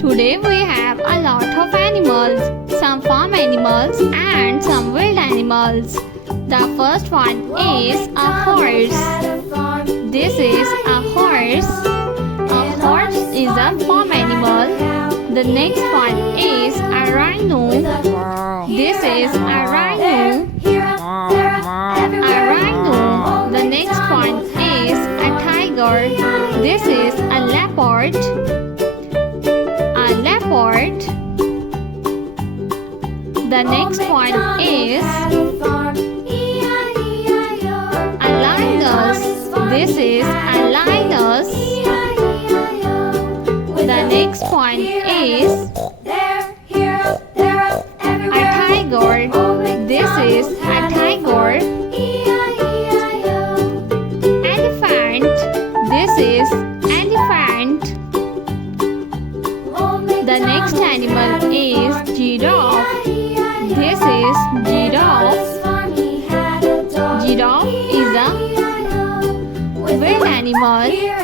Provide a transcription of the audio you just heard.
Today we have a lot of animals, some farm animals and some wild animals. The first one is a horse. This is a horse. A horse is a farm animal. The next one is a rhino. This is a rhino. A rhino. The next one is a tiger. This is a leopard. A leopard. The next one is a lioness. This is a lioness. The next one is a tiger. This is a tiger. Elephant. This is elephant. The next animal is giraffe. This is giraffe. Giraffe is a wild animal.